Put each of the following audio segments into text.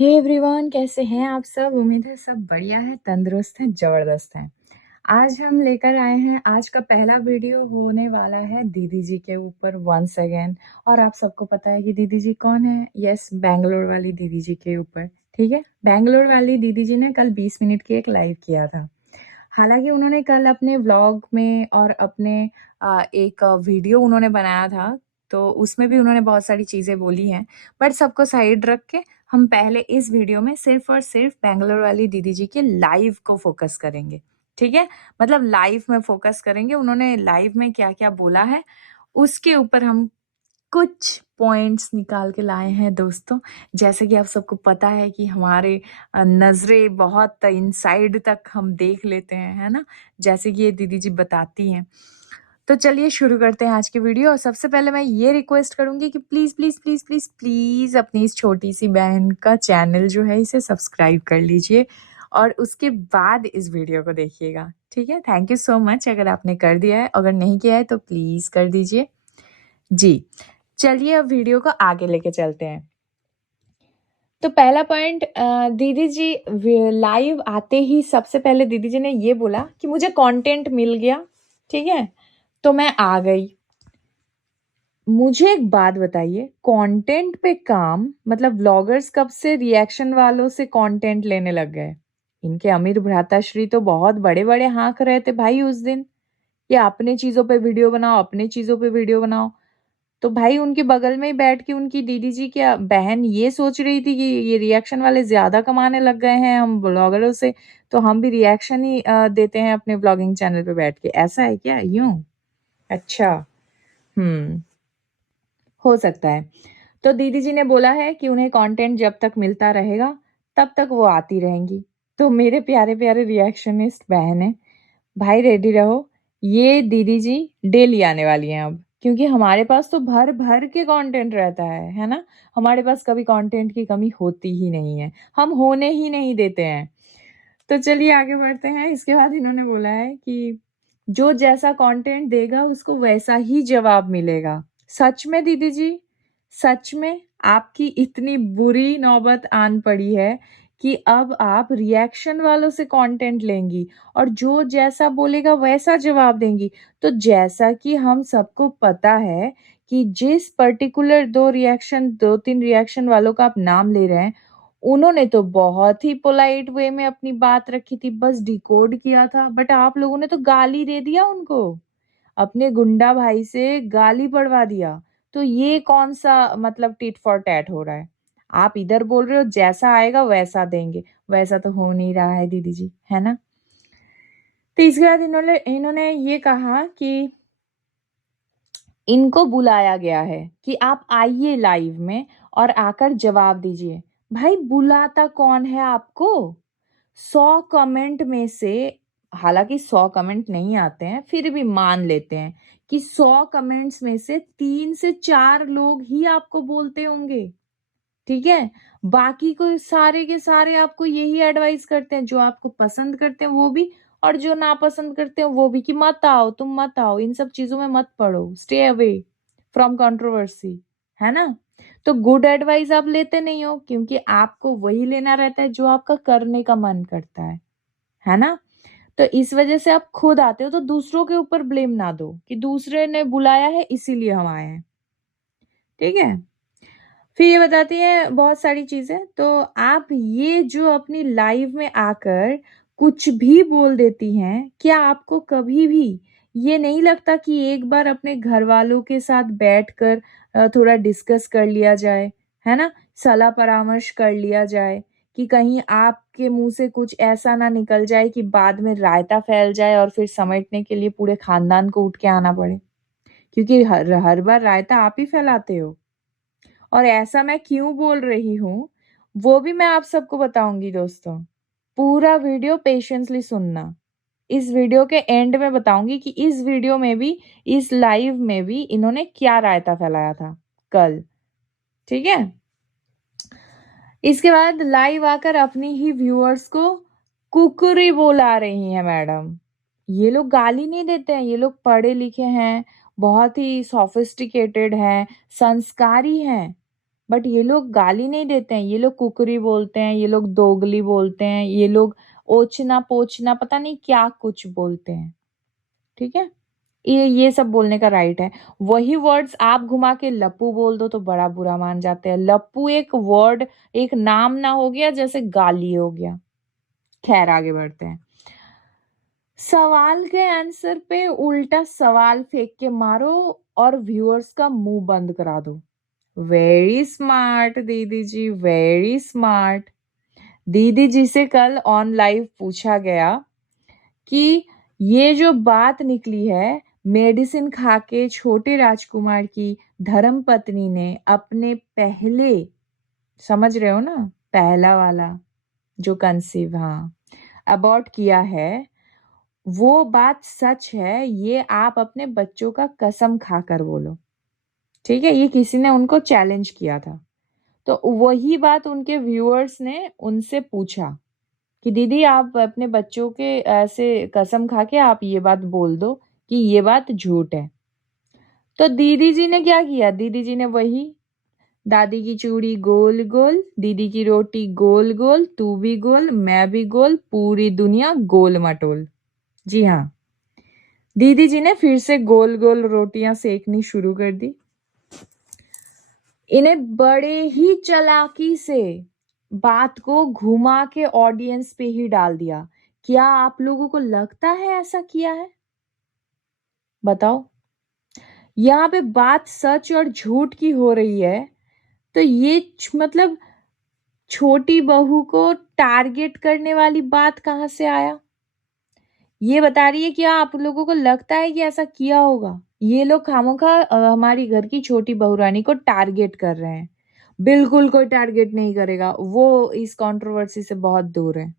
Hey everyone, कैसे हैं आप सब? उम्मीद है सब बढ़िया है, तंदुरुस्त हैं, ज़बरदस्त हैं। आज हम लेकर आए हैं, आज का पहला वीडियो होने वाला है दीदी जी के ऊपर वंस अगेन। और आप सबको पता है कि दीदी जी कौन है? यस, बैंगलोर वाली दीदी जी के ऊपर। ठीक है, बैंगलोर वाली दीदी जी ने कल 20 मिनट की एक लाइव किया था। हालाँकि उन्होंने कल अपने व्लॉग में और अपने एक वीडियो उन्होंने बनाया था, तो उसमें भी उन्होंने बहुत सारी चीज़ें बोली हैं। बट सबको साइड रख के हम पहले इस वीडियो में सिर्फ़ और सिर्फ़ बैंगलोर वाली दीदी जी के लाइव को फ़ोकस करेंगे, ठीक है? मतलब लाइव में फ़ोकस करेंगे, उन्होंने लाइव में क्या-क्या बोला है, उसके ऊपर हम कुछ पॉइंट्स निकाल के लाए हैं दोस्तों। जैसे कि आप सबको पता है कि हमारे नज़रें बहुत इनसाइड तक हम देख लेते हैं, है ना? जैसे कि ये दीदी जी बताती हैं। तो चलिए शुरू करते हैं आज की वीडियो। और सबसे पहले मैं ये रिक्वेस्ट करूँगी कि please, please, please, please, please अपनी इस छोटी-सी बहन का चैनल जो है इसे सब्सक्राइब कर लीजिए और उसके बाद इस वीडियो को देखिएगा, ठीक है? थैंक यू सो मच अगर आपने कर दिया है, अगर नहीं किया है तो प्लीज़ कर दीजिए। जी, चलिए अब वीडियो को आगे लेके चलते हैं। तो पहला पॉइंट, दीदी जी लाइव आते ही सबसे पहले दीदी जी ने ये बोला कि मुझे कंटेंट मिल गया, ठीक है? तो मैं आ गई। मुझे एक बात बताइए, कंटेंट पे काम मतलब व्लॉगर्स कब से रिएक्शन वालों से कंटेंट लेने लग गए? इनके अमीर भ्राताश्री तो बहुत बड़े-बड़े हाँक रहे थे भाई उस दिन, कि अपने चीज़ों पे वीडियो बनाओ, अपने चीज़ों पे वीडियो बनाओ। तो भाई उनके बगल में ही बैठ के उनकी दीदी जी क्या बहन ये सोच रही थी कि ये रिएक्शन वाले ज़्यादा कमाने लग गए हैं हम ब्लॉगरों से, तो हम भी रिएक्शन ही देते हैं अपने ब्लॉगिंग चैनल पे बैठ के। ऐसा है क्या? यूँ? अच्छा। हुँ, हो सकता है। तो दीदी जी ने बोला है कि उन्हें कंटेंट जब तक मिलता रहेगा, तब तक वो आती रहेंगी। तो मेरे प्यारे-प्यारे रिएक्शनिस्ट बहनें, भाई रेडी रहो, ये दीदी जी डेली आने वाली हैं अब, क्योंकि हमारे पास तो भर-भर के कंटेंट रहता है ना? हमारे पास कभी कंटेंट की कमी होती ही नहीं है, हम होने ही नहीं देते हैं। तो चलिए आगे बढ़ते हैं, इसके बाद इन्होंने बोला है कि जो जैसा कंटेंट देगा उसको वैसा ही जवाब मिलेगा। सच में दीदी जी, सच में आपकी इतनी बुरी नौबत आन पड़ी है कि अब आप रिएक्शन वालों से कंटेंट लेंगी और जो जैसा बोलेगा वैसा जवाब देंगी। तो जैसा कि हम सबको पता है कि जिस पर्टिकुलर 2-3 रिएक्शन वालों का आप नाम ले रहे हैं, उन्होंने तो बहुत ही पोलाइट वे में अपनी बात रखी थी, बस डिकोड किया था, बट आप लोगों ने तो गाली दे दिया उनको। अपने गुंडा भाई से गाली पड़वा दिया। तो ये कौन-सा मतलब टिट फॉर टैट हो रहा है? आप इधर बोल रहे हो जैसा आएगा वैसा देंगे, वैसा तो हो नहीं रहा है दीदी जी, है ना? तो इसके बाद इन्होंने इन्होंने ये कहा कि इनको बुलाया गया है कि आप आइए लाइव में और आकर जवाब दीजिए। भाई बुलाता कौन है आपको? 100 कमेंट में से, हालाँकि 100 कमेंट नहीं आते हैं, फिर भी मान लेते हैं कि 100 कमेंट्स में से 3 से 4 लोग ही आपको बोलते होंगे, ठीक है? बाकी को सारे के सारे आपको यही एडवाइस करते हैं, जो आपको पसंद करते हैं वो भी और जो नापसंद करते हैं वो भी, कि मत आओ, तुम मत आओ, इन सब चीज़ों में मत पड़ो, स्टे अवे फ्रॉम कंट्रोवर्सी, है ना? तो गुड एडवाइस आप लेते नहीं हो क्योंकि आपको वही लेना रहता है जो आपका करने का मन करता है ना? तो इस वजह से आप खुद आते हो, तो दूसरों के ऊपर ब्लेम ना दो कि दूसरे ने बुलाया है इसीलिए हम आए हैं, ठीक है? फिर ये बताती हैं बहुत सारी चीज़ें, तो आप ये जो अपनी लाइव में आकर कुछ भी बोल देती हैं, क्या आपको कभी भी ये नहीं लगता कि एक बार अपने घरवालों के साथ बैठकर थोड़ा डिस्कस कर लिया जाए, है ना? सलाह-परामर्श कर लिया जाए कि कहीं आपके मुँह से कुछ ऐसा ना निकल जाए कि बाद में रायता फैल जाए और फिर समेटने के लिए पूरे खानदान को उठ के आना पड़े। क्योंकि हर हर बार रायता आप ही फैलाते हो। और ऐसा मैं क्यों बोल रही हूँ, वो भी मैं आप सबको बताऊँगी दोस्तों। पूरा वीडियो पेशेंसली सुनना। इस वीडियो के एंड में बताऊँगी कि इस वीडियो में भी, इस लाइव में भी इन्होंने क्या रायता फैलाया था कल, ठीक है? इसके बाद लाइव आकर अपनी ही व्यूअर्स को कुकुरी बोला रही हैं मैडम। ये लोग गाली नहीं देते हैं, ये लोग पढ़े-लिखे हैं, बहुत ही सोफिस्टिकेटेड हैं, संस्कारी हैं। बट ये लोग गाली नहीं देते हैं, ये लोग कुकरी बोलते हैं, ये लोग दोगली बोलते हैं, ये लोग ओछना पोछना पता नहीं क्या कुछ बोलते हैं। ठीक है, ये सब बोलने का राइट है। वही वर्ड्स आप घुमा के लप्पू बोल दो तो बड़ा बुरा मान जाते हैं। लप्पू एक वर्ड, एक नाम ना हो गया जैसे गाली हो गया। खैर आगे बढ़ते हैं। सवाल के आंसर पे उल्टा सवाल फेंक के मारो और व्यूअर्स का मुंह बंद करा दो। वेरी स्मार्ट दीदी जी, वेरी स्मार्ट। दीदी जी से कल ऑन लाइव पूछा गया कि ये जो बात निकली है, मेडिसिन खा के छोटे राजकुमार की धर्म पत्नी ने अपने पहले, समझ रहे हो ना, पहला वाला जो कंसीव, हाँ, अबॉर्ट किया है, वो बात सच है, ये आप अपने बच्चों का कसम खाकर बोलो। ठीक है, ये किसी ने उनको चैलेंज किया था। तो वही बात उनके व्यूअर्स ने उनसे पूछा कि दीदी आप अपने बच्चों के ऐसे कसम खा के आप ये बात बोल दो कि ये बात झूठ है। तो दीदी जी ने क्या किया? दीदी जी ने वही, दादी की चूड़ी गोल गोल, दीदी की रोटी गोल गोल, तू भी गोल मैं भी गोल, पूरी दुनिया गोल मटोल। जी हाँ, दीदी जी ने फिर से गोल गोल रोटियां सेकनी शुरू कर दी। इन्हें बड़े ही चालाकी से बात को घुमा के ऑडियंस पे ही डाल दिया। क्या आप लोगों को लगता है ऐसा किया है? बताओ। यहाँ पे बात सच और झूठ की हो रही है, तो ये मतलब छोटी बहू को टारगेट करने वाली बात कहाँ से आया? ये बता रही है क्या आप लोगों को लगता है कि ऐसा किया होगा? ये लोग खामोखा हमारी घर की छोटी बहू रानी को टारगेट कर रहे हैं। बिल्कुल कोई टारगेट नहीं करेगा, वो इस कंट्रोवर्सी से बहुत दूर है।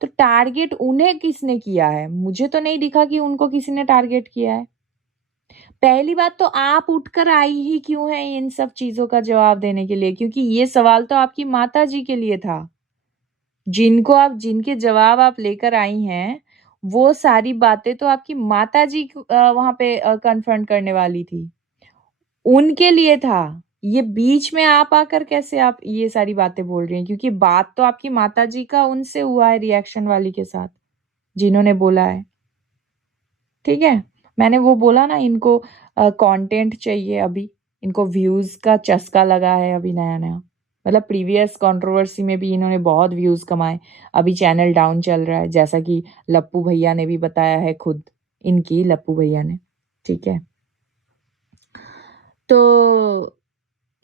तो टारगेट उन्हें किसने किया है? मुझे तो नहीं दिखा कि उनको किसी ने टारगेट किया है। पहली बात तो आप उठकर आई ही क्यों है इन सब चीजों का जवाब देने के लिए? क्योंकि ये सवाल तो आपकी माता जी के लिए था, जिनके जवाब आप लेकर आई हैं, वो सारी बातें तो आपकी माता जी वहां पे कन्फ्रंट करने वाली थी, उनके लिए था। ये बीच में आप आकर कैसे आप ये सारी बातें बोल रही हैं? क्योंकि बात तो आपकी माता जी का उनसे हुआ है, रिएक्शन वाली के साथ, जिन्होंने बोला है। ठीक है, मैंने वो बोला ना, इनको कंटेंट चाहिए अभी, इनको व्यूज का चस्का लगा है अभी नया नया। मतलब प्रीवियस कंट्रोवर्सी में भी इन्होंने बहुत व्यूज कमाए, अभी चैनल डाउन चल रहा है, जैसा कि लप्पू भैया ने भी बताया है खुद, इनकी लप्पू भैया ने। ठीक है, तो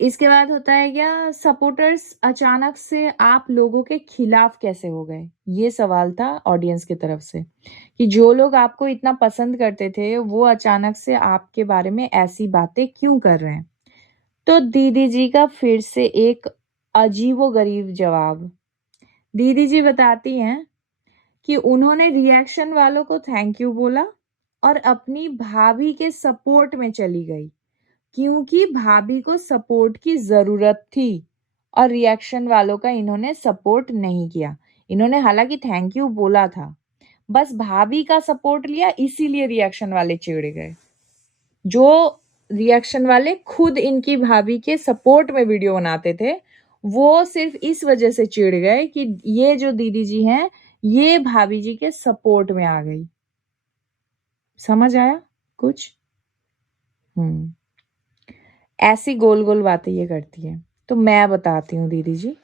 इसके बाद होता है क्या, सपोर्टर्स अचानक से आप लोगों के खिलाफ कैसे हो गए? ये सवाल था ऑडियंस की तरफ से कि जो लोग आपको इतना पसंद करते थे वो अचानक से आपके बारे में ऐसी बातें क्यों कर रहे हैं? तो दीदी जी का फिर से एक अजीबोगरीब जवाब। दीदी जी बताती हैं कि उन्होंने रिएक्शन वालों को थैंक यू बोला और अपनी भाभी के सपोर्ट में चली गई, क्योंकि भाभी को सपोर्ट की जरूरत थी और रिएक्शन वालों का इन्होंने सपोर्ट नहीं किया। इन्होंने हालांकि थैंक यू बोला था, बस भाभी का सपोर्ट लिया, इसीलिए रिएक्शन वाले चिढ़ गए। जो रिएक्शन वाले खुद इनकी भाभी के सपोर्ट में वीडियो बनाते थे, वो सिर्फ इस वजह से चिढ़ गए कि ये जो दीदी जी हैं, ये भाभी जी के सपोर्ट में आ गई। समझ आया कुछ? ऐसी गोल गोल बातें ये करती है। तो मैं बताती हूँ दीदी जी,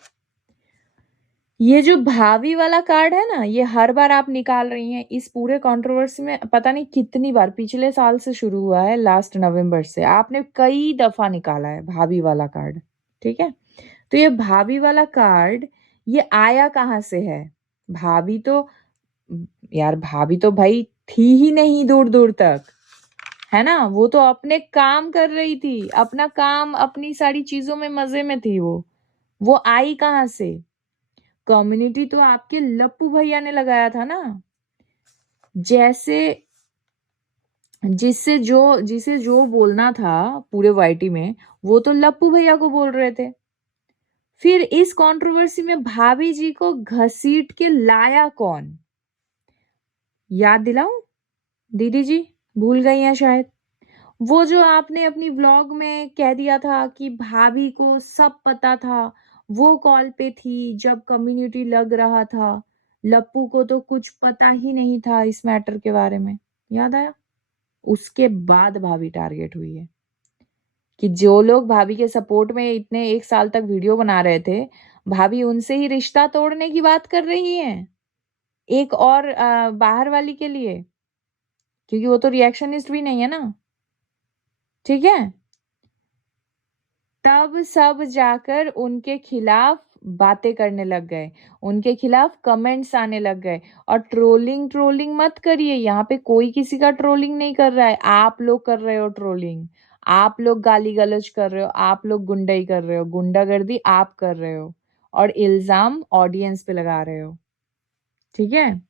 ये जो भाभी वाला कार्ड है ना, ये हर बार आप निकाल रही हैं इस पूरे कंट्रोवर्सी में, पता नहीं कितनी बार, पिछले साल से शुरू हुआ है, लास्ट नवंबर से आपने कई दफा निकाला है भाभी वाला कार्ड। ठीक है, तो ये भाभी वाला कार्ड ये आया कहाँ से है? भाभी तो, यार भाभी तो भाई थी ही नहीं दूर दूर तक, है ना? वो तो अपने काम कर रही थी, अपना काम, अपनी सारी चीजों में मजे में थी वो आई कहाँ से? कम्युनिटी तो आपके लप्पू भैया ने लगाया था ना। जैसे जिसे जो बोलना था पूरे वाईटी में, वो तो लप्पू भैया को बोल रहे थे। फिर इस कंट्रोवर्सी में भाभी जी को घसीट के लाया कौन? याद दिलाऊं दीदी जी, भूल गई हैं शायद। वो जो आपने अपनी व्लॉग में कह दिया था कि भाभी को सब पता था, वो कॉल पे थी जब कम्युनिटी लग रहा था, लप्पू को तो कुछ पता ही नहीं था इस मैटर के बारे में, याद आया? उसके बाद भाभी टारगेट हुई है कि जो लोग भाभी के सपोर्ट में इतने 1 साल तक वीडियो बना रहे थे, भाभी उनसे ही रिश्ता तोड़ने की बात कर रही हैं, एक और बाहर वाली के लिए, क्योंकि वो तो रिएक्शनिस्ट भी नहीं है ना, ठीक है? तब सब जाकर उनके खिलाफ बातें करने लग गए, उनके खिलाफ कमेंट्स आने लग गए। और ट्रोलिंग मत करिए, यहाँ पे कोई किसी का ट्रोलिंग नहीं कर रहा है, आप लोग कर रहे हो ट्रोलिंग, आप लोग गाली गलौज कर रहे हो, आप लोग गुंडाई कर रहे हो, गुंडागर्दी आप कर रहे हो और इल्जाम ऑडियंस पे लगा रहे हो, ठीक है?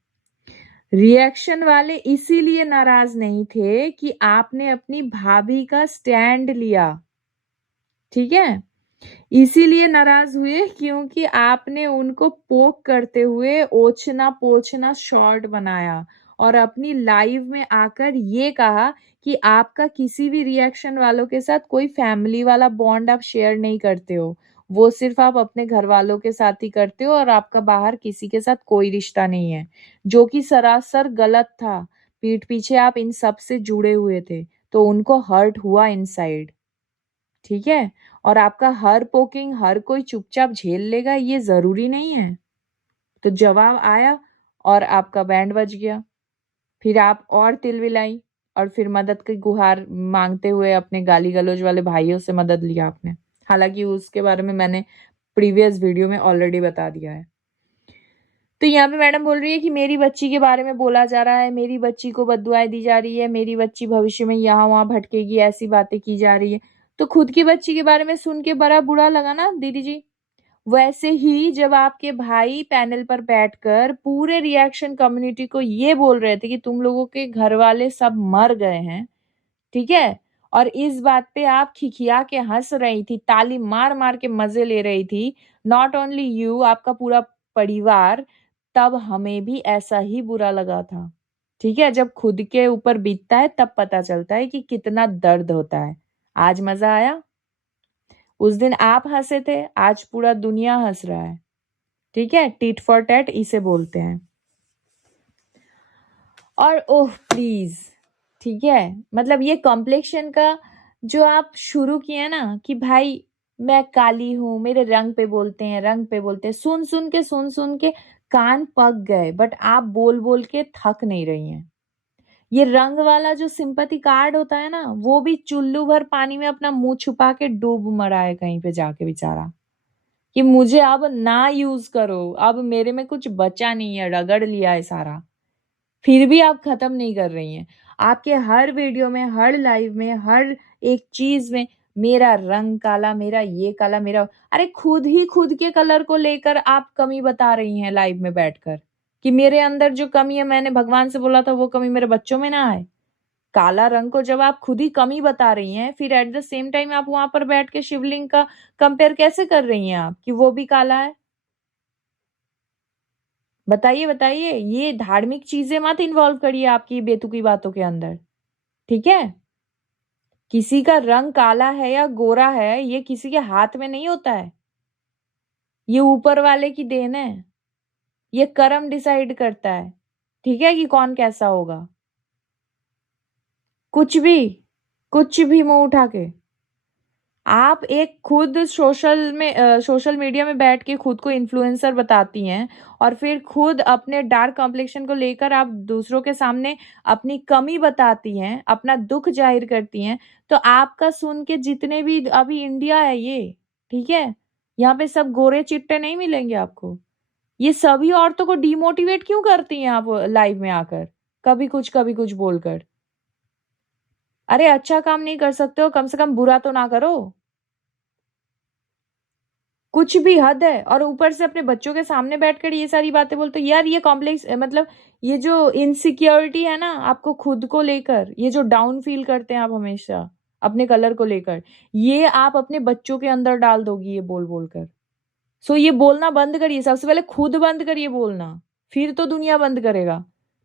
रिएक्शन वाले इसीलिए नाराज नहीं थे कि आपने अपनी भाभी का स्टैंड लिया, ठीक है? इसीलिए नाराज हुए क्योंकि आपने उनको पोक करते हुए ओछना पोछना शॉर्ट बनाया और अपनी लाइव में आकर ये कहा कि आपका किसी भी रिएक्शन वालों के साथ कोई फैमिली वाला बॉन्ड आप शेयर नहीं करते हो, वो सिर्फ आप अपने घर वालों के साथ ही करते हो और आपका बाहर किसी के साथ कोई रिश्ता नहीं है, जो कि सरासर गलत था। पीठ पीछे आप इन सब से जुड़े हुए थे, तो उनको हर्ट हुआ इनसाइड, ठीक है? और आपका हर पोकिंग हर कोई चुपचाप झेल लेगा ये जरूरी नहीं है। तो जवाब आया और आपका बैंड बज गया, फिर आप और तिलमिलाई और फिर मदद की गुहार मांगते हुए अपने गाली गलौज वाले भाइयों से मदद लिया आपने, हालांकि उसके बारे में मैंने प्रीवियस वीडियो में ऑलरेडी बता दिया है। तो यहाँ पे मैडम बोल रही है कि मेरी बच्ची के बारे में बोला जा रहा है, मेरी बच्ची को बद्दुआएं दी जा रही है, मेरी बच्ची भविष्य में यहाँ वहां भटकेगी, ऐसी बातें की जा रही है। तो खुद की बच्ची के बारे में सुन के बड़ा बुरा लगा ना दीदी जी। वैसे ही जब आपके भाई पैनल पर बैठकर पूरे रिएक्शन कम्युनिटी को ये बोल रहे थे कि तुम लोगों के घर वाले सब मर गए हैं, ठीक है, और इस बात पे आप खिखिया के हंस रही थी, ताली मार मार के मजे ले रही थी, नॉट ओनली यू, आपका पूरा परिवार, तब हमें भी ऐसा ही बुरा लगा था, ठीक है? जब खुद के ऊपर बीतता है तब पता चलता है कि कितना दर्द होता है। आज मजा आया? उस दिन आप हंसे थे, आज पूरा दुनिया हंस रहा है, ठीक है? टिट फॉर टैट इसे बोलते हैं। और ओह प्लीज, ठीक है, मतलब ये कॉम्प्लेक्शन का जो आप शुरू किए ना कि भाई मैं काली हूं, मेरे रंग पे बोलते हैं, रंग पे बोलते हैं, सुन सुन के कान पक गए, बट आप बोल बोल के थक नहीं रही हैं। ये रंग वाला जो सिंपैथी कार्ड होता है ना, वो भी चुल्लू भर पानी में अपना मुंह छुपा के डूब मरा है कहीं पे जाके बेचारा, कि मुझे अब ना यूज करो, अब मेरे में कुछ बचा नहीं है, रगड़ लिया है सारा, फिर भी आप खत्म नहीं कर रही हैं। आपके हर वीडियो में, हर लाइव में, हर एक चीज में मेरा रंग काला, मेरा ये काला, मेरा, अरे खुद ही खुद के कलर को लेकर आप कमी बता रही हैं लाइव में बैठकर कि मेरे अंदर जो कमी है, मैंने भगवान से बोला था वो कमी मेरे बच्चों में ना आए। काला रंग को जब आप खुद ही कमी बता रही हैं, फिर एट द सेम टाइम आप वहां पर बैठ के शिवलिंग का कंपेयर कैसे कर रही हैं आप कि वो भी काला है? बताइए बताइए, ये धार्मिक चीजें मत इन्वॉल्व करिए आपकी बेतुकी बातों के अंदर, ठीक है? किसी का रंग काला है या गोरा है ये किसी के हाथ में नहीं होता है, ये ऊपर वाले की देन है, ये कर्म डिसाइड करता है, ठीक है, कि कौन कैसा होगा। कुछ भी, कुछ भी मुंह उठा के आप एक खुद सोशल मीडिया में बैठ के खुद को इन्फ्लुएंसर बताती हैं और फिर खुद अपने डार्क कॉम्प्लेक्शन को लेकर आप दूसरों के सामने अपनी कमी बताती हैं, अपना दुख जाहिर करती हैं। तो आपका सुन के जितने भी, अभी इंडिया है ये, ठीक है, यहाँ पे सब गोरे चिट्टे नहीं मिलेंगे आपको, ये सभी औरतों को डिमोटिवेट क्यों करती हैं आप लाइव में आकर, कभी कुछ बोलकर? अरे अच्छा काम नहीं कर सकते हो, कम से कम बुरा तो ना करो, कुछ भी हद है। और ऊपर से अपने बच्चों के सामने बैठकर ये सारी बातें बोलते हो यार, ये कॉम्प्लेक्स, मतलब ये जो इनसिक्योरिटी है ना आपको खुद को लेकर, ये जो डाउन फील करते हैं आप हमेशा अपने कलर को लेकर, ये आप अपने बच्चों के अंदर डाल दोगी ये बोल बोल कर। सो ये बोलना बंद करिए, सबसे पहले खुद बंद करिए बोलना, फिर तो दुनिया बंद करेगा।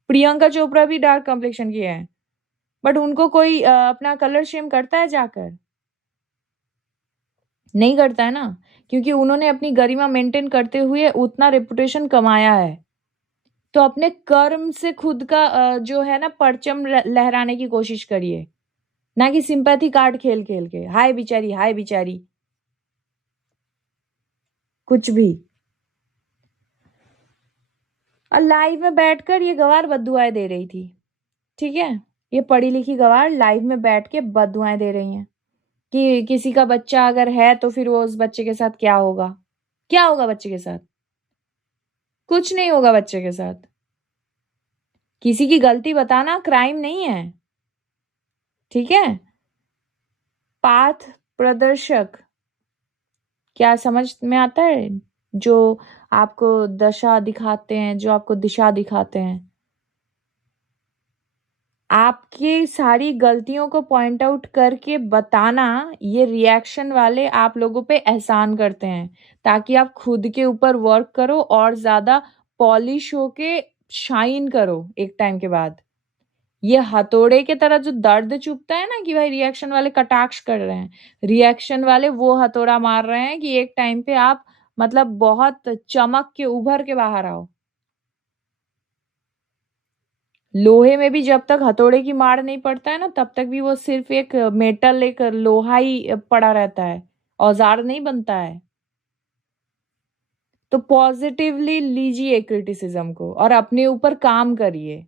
प्रियंका चोपड़ा भी डार्क कॉम्प्लेक्शन की है, बट उनको कोई अपना कलर शेम करता है जाकर? नहीं करता है ना, क्योंकि उन्होंने अपनी गरिमा मेंटेन करते हुए उतना रेपुटेशन कमाया है। तो अपने कर्म से खुद का जो है ना परचम लहराने की कोशिश करिए, ना कि सिंपैथी कार्ड खेल खेल के हाय बिचारी हाय बिचारी, कुछ भी। और लाइव में बैठकर ये गवार बद्दुआएं दे रही थी, ठीक है, ये पढ़ी लिखी गवार लाइव में बैठ के बद्दुआएं दे रही हैं कि किसी का बच्चा अगर है तो फिर वो उस बच्चे के साथ क्या होगा, क्या होगा बच्चे के साथ? कुछ नहीं होगा बच्चे के साथ। किसी की गलती बताना क्राइम नहीं है, ठीक है। पाथ प्रदर्शक, क्या समझ में आता है? जो आपको दशा दिखाते हैं, जो आपको दिशा दिखाते हैं, आपकी सारी गलतियों को पॉइंट आउट करके बताना, ये रिएक्शन वाले आप लोगों पे एहसान करते हैं ताकि आप खुद के ऊपर वर्क करो और ज्यादा पॉलिश होके शाइन करो एक टाइम के बाद। ये हथौड़े के तरह जो दर्द चुभता है ना कि भाई रिएक्शन वाले कटाक्ष कर रहे हैं, रिएक्शन वाले वो हथौड़ा मार रहे हैं कि एक टाइम पे आप मतलब बहुत चमक के उभर के बाहर आओ। लोहे में भी जब तक हथौड़े की मार नहीं पड़ता है ना, तब तक भी वो सिर्फ एक मेटल, एक लोहा ही पड़ा रहता है, औजार नहीं बनता है। तो पॉजिटिवली लीजिए क्रिटिसिज्म को और अपने ऊपर काम करिए।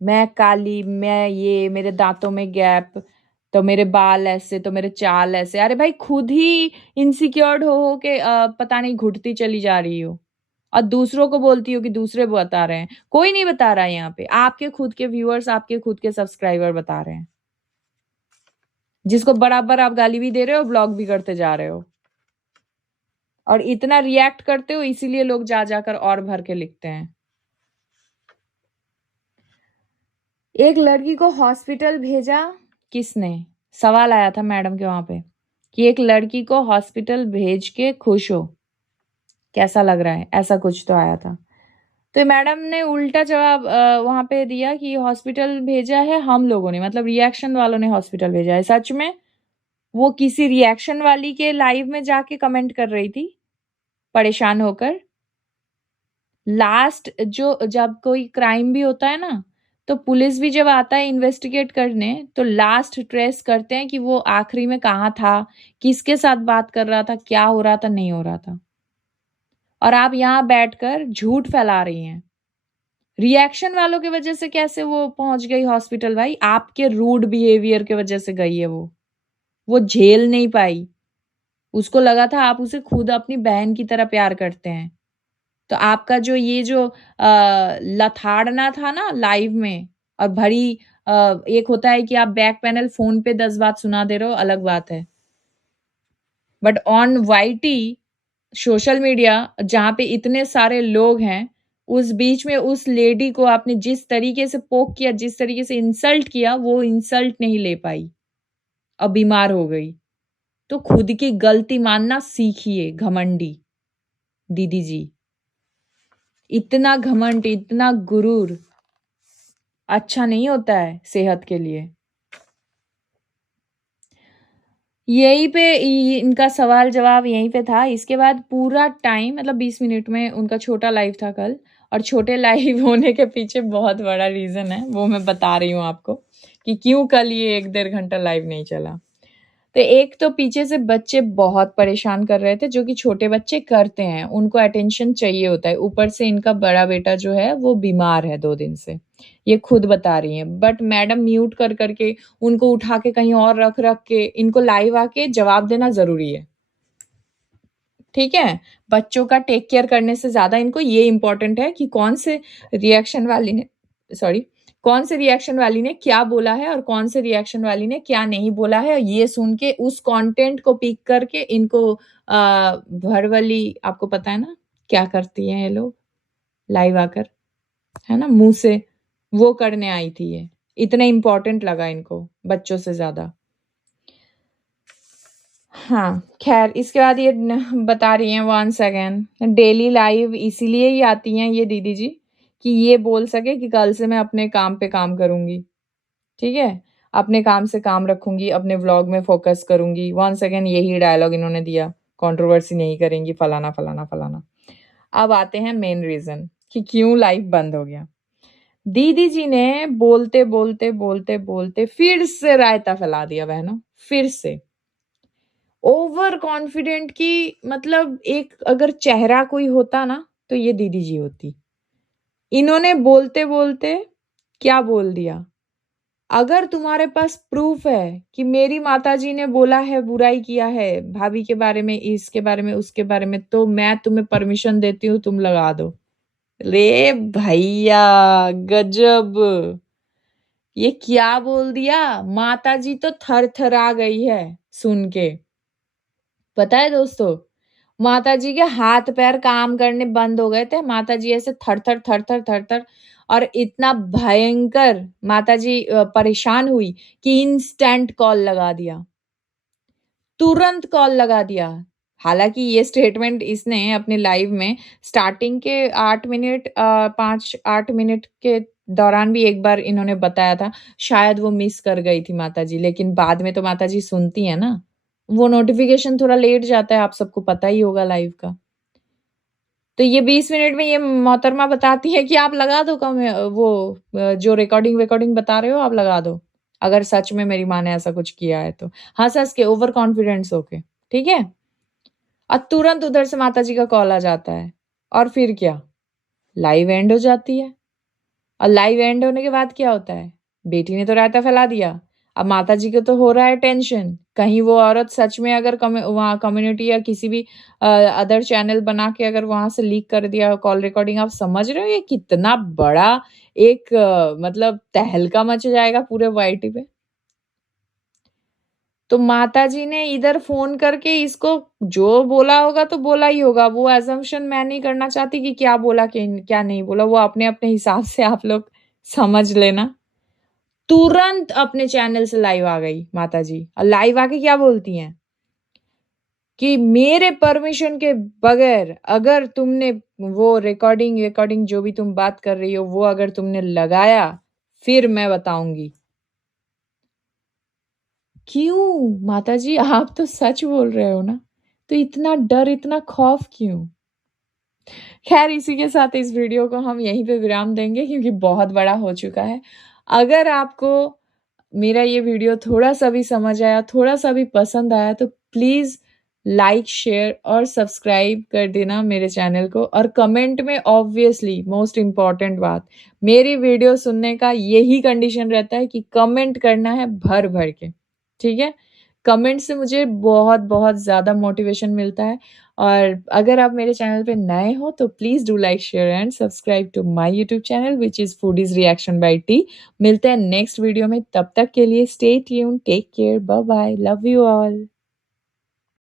मैं काली, मैं ये, मेरे दांतों में गैप, तो मेरे बाल ऐसे, तो मेरे चाल ऐसे। अरे भाई खुद ही इनसिक्योर्ड हो के पता नहीं घुटती चली जा रही हो और दूसरों को बोलती हो कि दूसरे बता रहे हैं। कोई नहीं बता रहा है यहाँ पे, आपके खुद के व्यूअर्स, आपके खुद के सब्सक्राइबर बता रहे हैं, जिसको बराबर आप गाली भी दे रहे हो, ब्लॉग भी करते जा रहे हो और इतना रिएक्ट करते हो, इसीलिए लोग जा जाकर और भर के लिखते हैं। एक लड़की को हॉस्पिटल भेजा किसने? सवाल आया था मैडम के वहां पे कि एक लड़की को हॉस्पिटल भेज के खुश हो, कैसा लग रहा है, ऐसा कुछ तो आया था। तो मैडम ने उल्टा जवाब वहां पे दिया कि हॉस्पिटल भेजा है हम लोगों ने, मतलब रिएक्शन वालों ने हॉस्पिटल भेजा है। सच में वो किसी रिएक्शन वाली के लाइव में जाके कमेंट कर रही थी परेशान होकर। लास्ट जो जब कोई क्राइम भी होता है ना, तो पुलिस भी जब आता है इन्वेस्टिगेट करने, तो लास्ट ट्रेस करते हैं कि वो आखिरी में कहाँ था, किसके साथ बात कर रहा था, क्या हो रहा था, नहीं हो रहा था। और आप यहाँ बैठकर झूठ फैला रही हैं। रिएक्शन वालों की वजह से कैसे वो पहुंच गई हॉस्पिटल? भाई आपके रूड बिहेवियर की वजह से गई है वो झेल नहीं पाई। उसको लगा था आप उसे खुद अपनी बहन की तरह प्यार करते हैं। तो आपका जो ये जो लथाड़ना था ना लाइव में, और भरी एक होता है कि आप बैक पैनल फोन पे 10 बात सुना दे रहे हो, अलग बात है। But on YT social media जहाँ पे इतने सारे लोग हैं, उस बीच में उस लेडी को आपने जिस तरीके से पोक किया, जिस तरीके से इंसल्ट किया, वो इंसल्ट नहीं ले पाई और बीमार हो गई। तो खुद की गलती मानना सीखिए घमंडी दीदी जी। इतना घमंड, इतना गुरूर अच्छा नहीं होता है सेहत के लिए। यहीं पे इनका सवाल जवाब यहीं पे था। इसके बाद पूरा टाइम मतलब 20 मिनट में उनका छोटा लाइव था कल, और छोटे लाइव होने के पीछे बहुत बड़ा रीजन है, वो मैं बता रही हूँ आपको कि क्यों कल ये 1-1.5 घंटा लाइव नहीं चला। तो एक तो पीछे से बच्चे बहुत परेशान कर रहे थे, जो कि छोटे बच्चे करते हैं, उनको अटेंशन चाहिए होता है। ऊपर से इनका बड़ा बेटा जो है वो बीमार है 2 दिन से, ये खुद बता रही हैं। बट मैडम म्यूट कर करके उनको उठा के कहीं और रख रख के इनको लाइव आके जवाब देना जरूरी है, ठीक है। बच्चों का टेक केयर करने से ज्यादा इनको ये इंपॉर्टेंट है कि कौन से रिएक्शन वाली ने सॉरी कौन से रिएक्शन वाली ने क्या बोला है और कौन से रिएक्शन वाली ने क्या नहीं बोला है। ये सुन के उस कंटेंट को पिक करके इनको भरवली, आपको पता है ना क्या करती हैं ये लोग लाइव आकर, है ना, मुंह से वो करने आई थी। ये इतना इंपॉर्टेंट लगा इनको बच्चों से ज्यादा। हाँ खैर, इसके बाद ये बता रही हैं वंस अगेन डेली लाइव इसीलिए ही आती हैं ये दीदी जी कि ये बोल सके कि कल से मैं अपने काम पे काम करूंगी, ठीक है? अपने काम से काम रखूँगी, अपने व्लॉग में फ़ोकस करूँगी। वन्स अगेन यही डायलॉग इन्होंने दिया, कंट्रोवर्सी नहीं करेंगी, फलाना, फलाना, फलाना। अब आते हैं मेन रीज़न कि क्यों लाइव बंद हो गया। दीदी जी ने बोलते, बोलते, बोलते, बोलते फिर से रायता फैला दिया बहनों, फिर से। ओवर कॉन्फिडेंट कि मतलब एक अगर चेहरा कोई होता ना, तो ये दीदी जी होती। इन्होंने बोलते-बोलते क्या बोल दिया, अगर तुम्हारे पास प्रूफ है कि मेरी माताजी ने बोला है, बुराई किया है, भाभी के बारे में, इसके बारे में, उसके बारे में, तो मैं तुम्हें परमिशन देती हूँ, तुम लगा दो। रे भैया गजब! ये क्या बोल दिया? माताजी तो थर-थरा गई है सुन के। पता है दोस्तों, माताजी के हाथ-पैर काम करने बंद हो गए थे। माताजी ऐसे थर-थर, थर-थर, थर-थर और इतना भयंकर माताजी परेशान हुई कि इंस्टेंट कॉल लगा दिया। तुरंत कॉल लगा दिया। हालाँकि ये स्टेटमेंट इसने अपने लाइव में स्टार्टिंग के 8 मिनट 5-8 मिनट के दौरान भी एक बार इन्होंने बताया था, शायद वो मिस कर गई थी माताजी, लेकिन बाद में तो माताजी सुनती हैं ना। वो नोटिफ़िकेशन थोड़ा लेट जाता है, आप सबको पता ही होगा लाइव का। तो ये 20 मिनट में ये मोहतरमा बताती है कि आप लगा दो जो रिकॉर्डिंग-विकॉर्डिंग बता रहे हो आप लगा दो। अगर सच में मेरी माँ ने ऐसा कुछ किया है तो। हँस-हँस के ओवर कॉन्फिडेंस होके, ठीक है? और तुरंत उधर से माताजी का कॉल आ जाता है और फिर क्या? लाइव एंड हो जाती है। और लाइव एंड होने के बाद क्या होता है? बेटी ने तो रायता फैला दिया। अब माताजी को तो हो रहा है टेंशन, कहीं वो औरत सच में अगर वहाँ कम्युनिटी या किसी भी अदर चैनल बना के अगर वहाँ से लीक कर दिया कॉल रिकॉर्डिंग, आप समझ रहे हो ये कितना बड़ा एक मतलब तहलका मच जाएगा पूरे वाईटी पे। तो माताजी ने इधर फ़ोन करके इसको जो बोला होगा तो बोला ही होगा, वो असम्पशन मैं नहीं करना चाहती कि क्या बोला क्या नहीं बोला, वो अपने-अपने हिसाब से आप लोग समझ लेना। तुरंत अपने चैनल से लाइव आ गई माताजी और लाइव आके क्या बोलती हैं कि मेरे परमिशन के बगैर अगर तुमने वो रिकॉर्डिंग जो भी तुम बात कर रही हो, वो अगर तुमने लगाया, फिर मैं बताऊँगी। क्यों? माताजी आप तो सच बोल रहे हो ना? तो इतना डर, इतना खौफ क्यों? ख़ैर इसी के साथ इस वीडियो को हम यहीं पे विराम देंगे क्योंकि बहुत बड़ा हो चुका है। अगर आपको मेरा ये वीडियो थोड़ा-सा भी समझ आया, थोड़ा-सा भी पसंद आया तो प्लीज़ लाइक, शेयर और सब्सक्राइब कर देना मेरे चैनल को और कमेंट में ऑब्वियसली मोस्ट इम्पोर्टेंट बात, मेरी वीडियो सुनने का यही कंडीशन रहता है कि कमेंट करना है भर-भर के, ठीक है? कमेंट से मुझे बहुत-बहुत ज़्यादा मोटिवेशन मिलता है और अगर आप मेरे चैनल पे नए हो तो please do like, share and subscribe to my YouTube channel which is Foodies Reaction by T. मिलते हैं नेक्स्ट वीडियो में, तब तक के लिए stay tuned, take care, bye bye, love you all.